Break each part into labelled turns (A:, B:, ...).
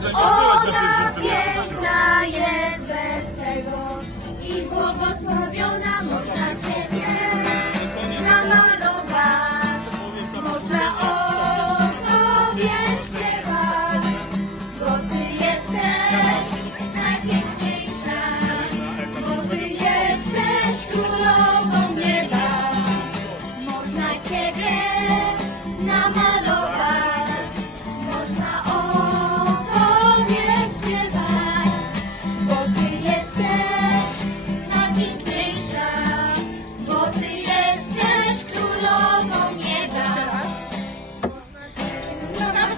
A: Życiu.
B: piękna jest bez tego i błogosławiona można Ciebie namalować. Można o śpiewać,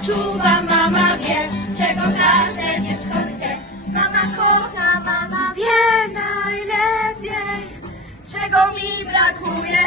B: czuwa, mama wie, czego każde dziecko chce. Mama kocha, mama wie najlepiej, czego mi brakuje,